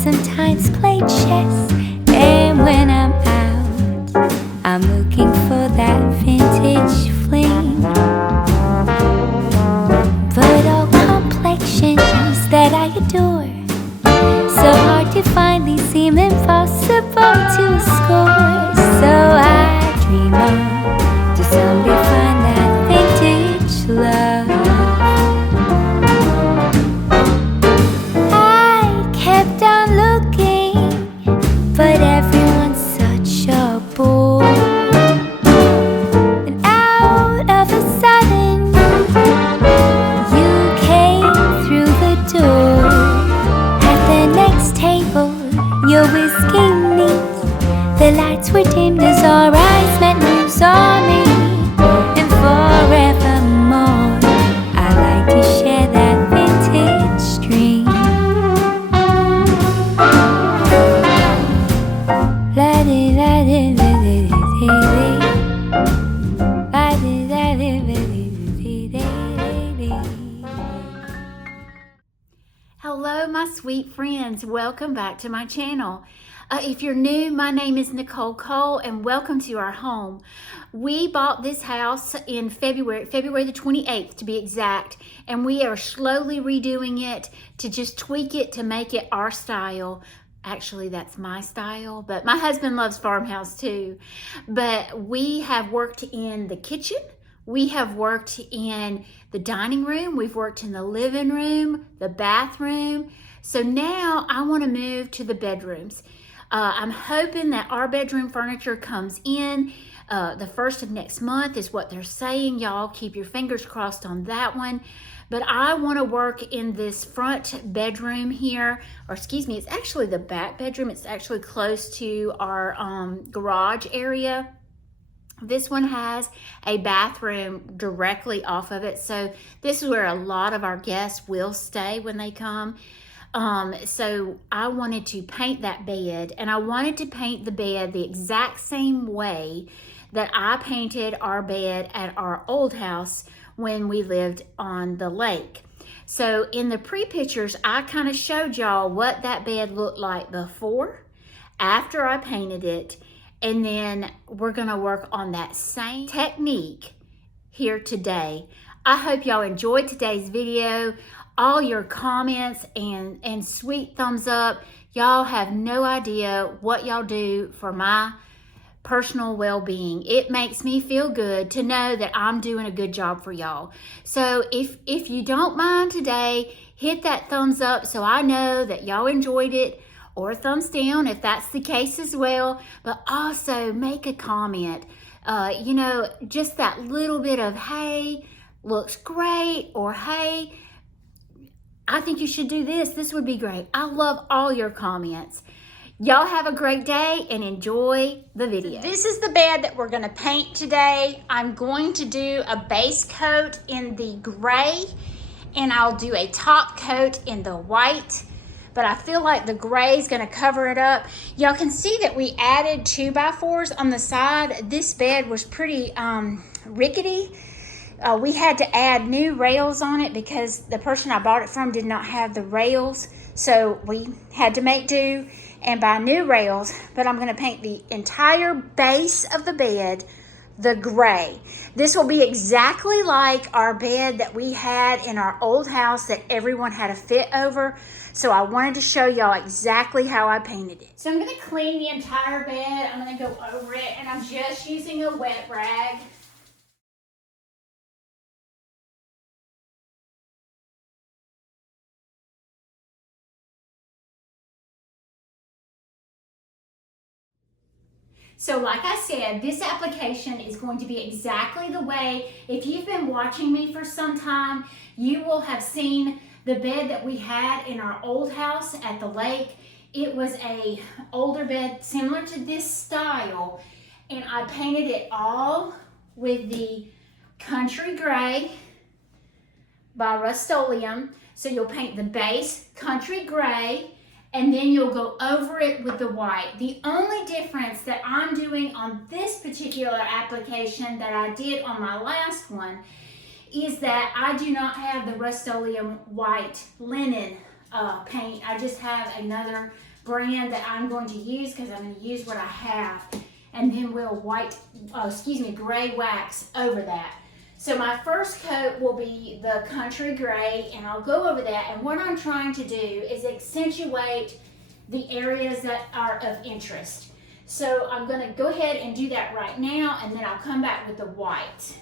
sometimes play chess. And when I'm out, I'm looking for that vintage fling. But all complexions that I adore, so hard to find, these seem impossible to score. So I dream on to someday find that vintage love. I kept on looking, but everyone's such a bore. And out of a sudden, you came through the door. At the next table, your whiskey neat, the lights were dimmed as our eyes met, moves on me. And forevermore, I like to share that vintage dream. Hello, my sweet friends. Welcome back to my channel. If you're new, my name is Nicole Cole, and welcome to our home. We bought this house in February the 28th to be exact, and we are slowly redoing it to just tweak it to make it our style. Actually, that's my style, but my husband loves farmhouse too. But we have worked in the kitchen. We have worked in the dining room. We've worked in the living room, the bathroom. So now I want to move to the bedrooms. I'm hoping that our bedroom furniture comes in the 1st of next month is what they're saying. Y'all keep your fingers crossed on that one. But I want to work in this front bedroom here, or excuse me, it's actually the back bedroom. It's actually close to our garage area. This one has a bathroom directly off of it. So this is where a lot of our guests will stay when they come. So I wanted to paint that bed, and I wanted to paint the bed the exact same way that I painted our bed at our old house when we lived on the lake. So in the pre-pictures, I kind of showed y'all what that bed looked like before, after I painted it, and then we're gonna work on that same technique here today. I hope y'all enjoyed today's video. All your comments and sweet thumbs up. Y'all have no idea what y'all do for my personal well-being. It makes me feel good to know that I'm doing a good job for y'all. So if you don't mind today, hit that thumbs up so I know that y'all enjoyed it, or thumbs down if that's the case as well. But also make a comment, you know, just that little bit of, hey, looks great, or hey, I think you should do this. This would be great. I love all your comments. Y'all have a great day and enjoy the video. This is the bed that we're gonna paint today. I'm going to do a base coat in the gray, and I'll do a top coat in the white, but I feel like the gray is gonna cover it up. Y'all can see that we added 2x4s on the side. This bed was pretty rickety. We had to add new rails on it because the person I bought it from did not have the rails. So we had to make do and buy new rails, but I'm gonna paint the entire base of the bed the gray. This will be exactly like our bed that we had in our old house that everyone had a fit over. So I wanted to show y'all exactly how I painted it. So I'm gonna clean the entire bed. I'm gonna go over it, and I'm just using a wet rag. So like I said, this application is going to be exactly the way, if you've been watching me for some time, you will have seen the bed that we had in our old house at the lake. It was a older bed similar to this style, and I painted it all with the Country Gray by Rust-Oleum. So you'll paint the base Country Gray, and then you'll go over it with the white. The only difference that I'm doing on this particular application that I did on my last one is that I do not have the Rust-Oleum white linen paint. I just have another brand that I'm going to use because I'm going to use what I have. And then we'll gray wax over that. So my first coat will be the country gray, and I'll go over that. And what I'm trying to do is accentuate the areas that are of interest. So I'm going to go ahead and do that right now, and then I'll come back with the white.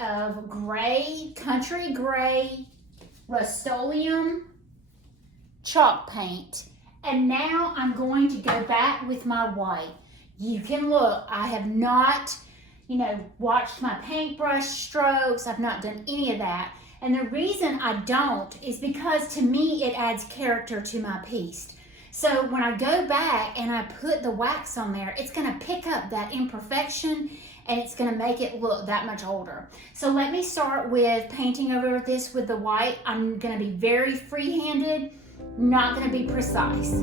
Of gray, country gray, Rust-Oleum chalk paint. And now I'm going to go back with my white. You can look, I have not, watched my paintbrush strokes. I've not done any of that. And the reason I don't is because to me it adds character to my piece. So when I go back and I put the wax on there, it's going to pick up that imperfection and it's going to make it look that much older. So let me start with painting over this with the white. I'm going to be very free-handed, not going to be precise.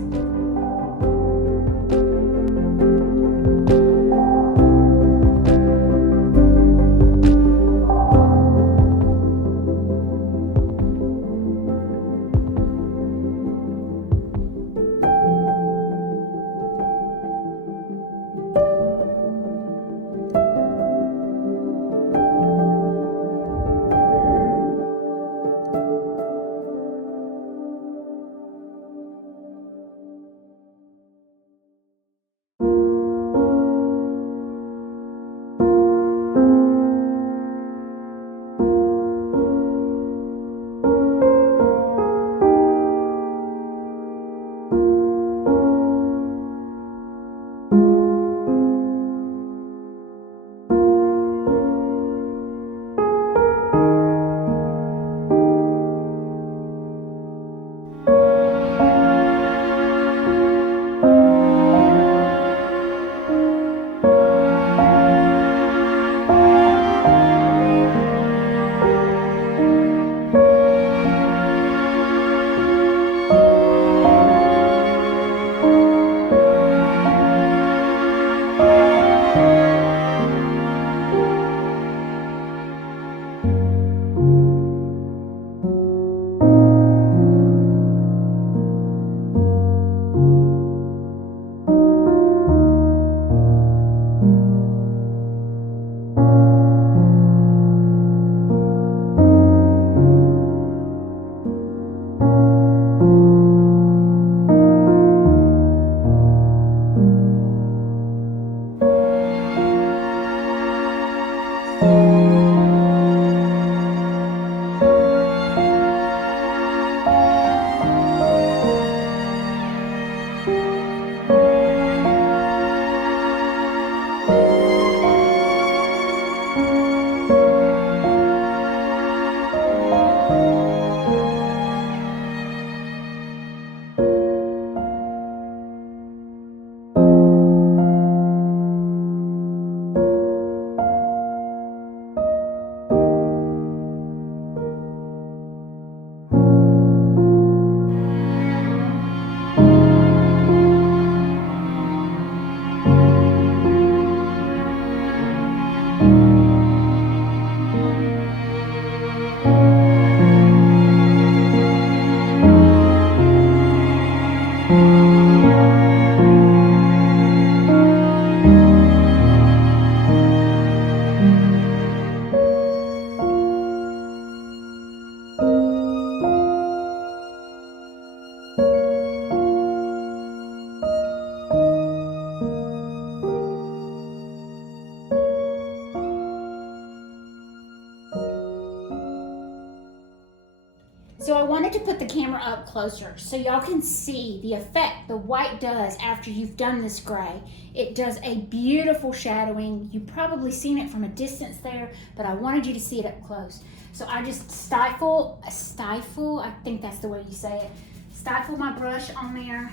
So I wanted to put the camera up closer so y'all can see the effect the white does after you've done this gray. It does a beautiful shadowing. You've probably seen it from a distance there, but I wanted you to see it up close. So I just stifle, I think that's the way you say it, stifle my brush on there,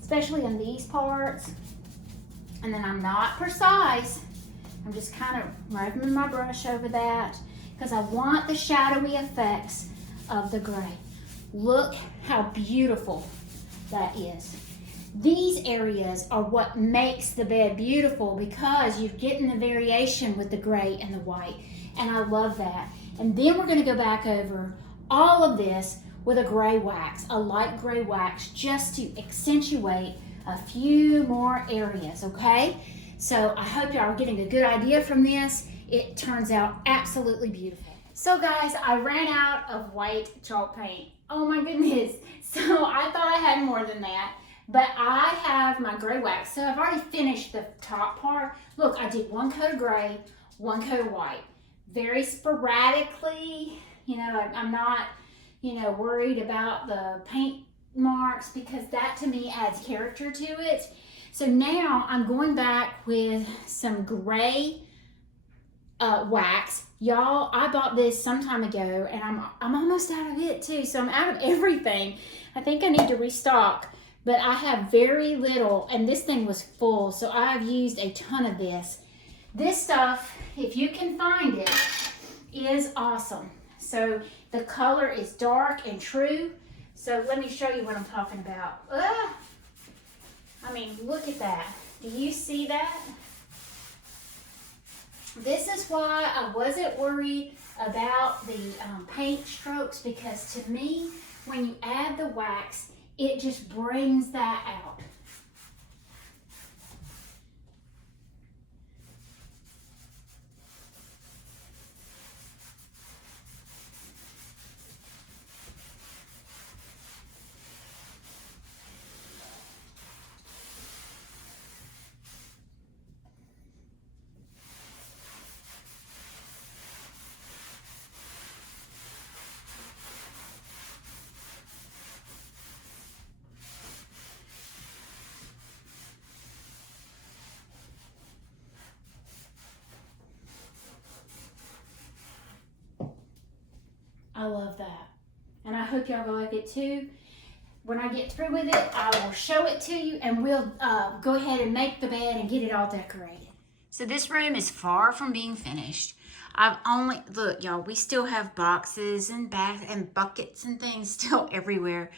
especially in these parts. And then I'm not precise. I'm just kind of rubbing my brush over that because I want the shadowy effects of the gray. Look how beautiful that is. These areas are what makes the bed beautiful because you're getting the variation with the gray and the white, and I love that. And then we're going to go back over all of this with a gray wax, a light gray wax, just to accentuate a few more areas, okay? So I hope y'all are getting a good idea from this. It turns out absolutely beautiful. So guys, I ran out of white chalk paint. Oh my goodness. So I thought I had more than that, but I have my gray wax. So I've already finished the top part. Look, I did one coat of gray, one coat of white. Very sporadically, you know, I'm not, you know, worried about the paint marks because that to me adds character to it. So now I'm going back with some gray wax. Y'all, I bought this some time ago and I'm almost out of it too. So I'm out of everything. I think I need to restock, but I have very little and this thing was full. So I've used a ton of this. This stuff, if you can find it, is awesome. So the color is dark and true. So let me show you what I'm talking about. I mean, look at that. Do you see that? This is why I wasn't worried about the paint strokes, because to me, when you add the wax, it just brings that out. I love that. And I hope y'all like it too. When I get through with it, I will show it to you and we'll go ahead and make the bed and get it all decorated. So this room is far from being finished. Look y'all, we still have boxes and buckets and things still everywhere.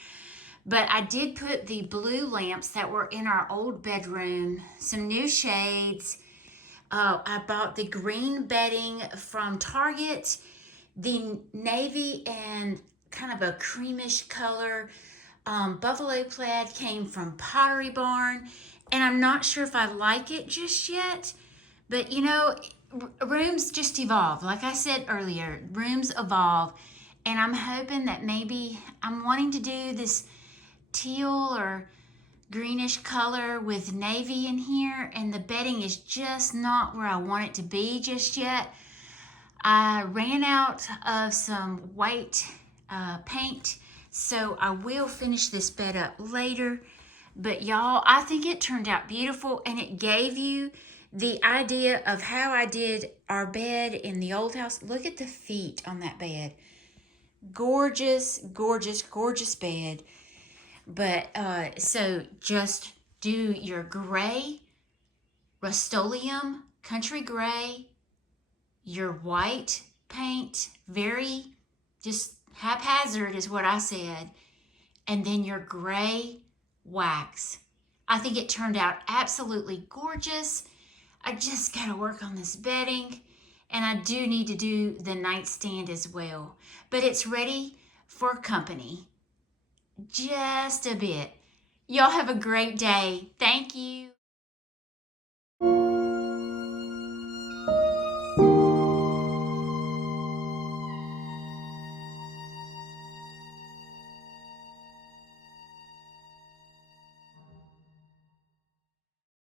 But I did put the blue lamps that were in our old bedroom, some new shades. I bought the green bedding from Target, the navy and kind of a creamish color buffalo plaid came from Pottery Barn, and I'm not sure if I like it just yet, but you know, rooms just evolve. Like I said earlier, rooms evolve, and I'm hoping that maybe I'm wanting to do this teal or greenish color with navy in here, and the bedding is just not where I want it to be just yet. I ran out of some white paint, so I will finish this bed up later. But y'all, I think it turned out beautiful, and it gave you the idea of how I did our bed in the old house. Look at the feet on that bed. Gorgeous, gorgeous, gorgeous bed. But so just do your gray, Rust-Oleum, country gray, your white paint, very just haphazard is what I said, and then your gray wax. I think it turned out absolutely gorgeous. I just got to work on this bedding, and I do need to do the nightstand as well. But it's ready for company. Just a bit. Y'all have a great day. Thank you.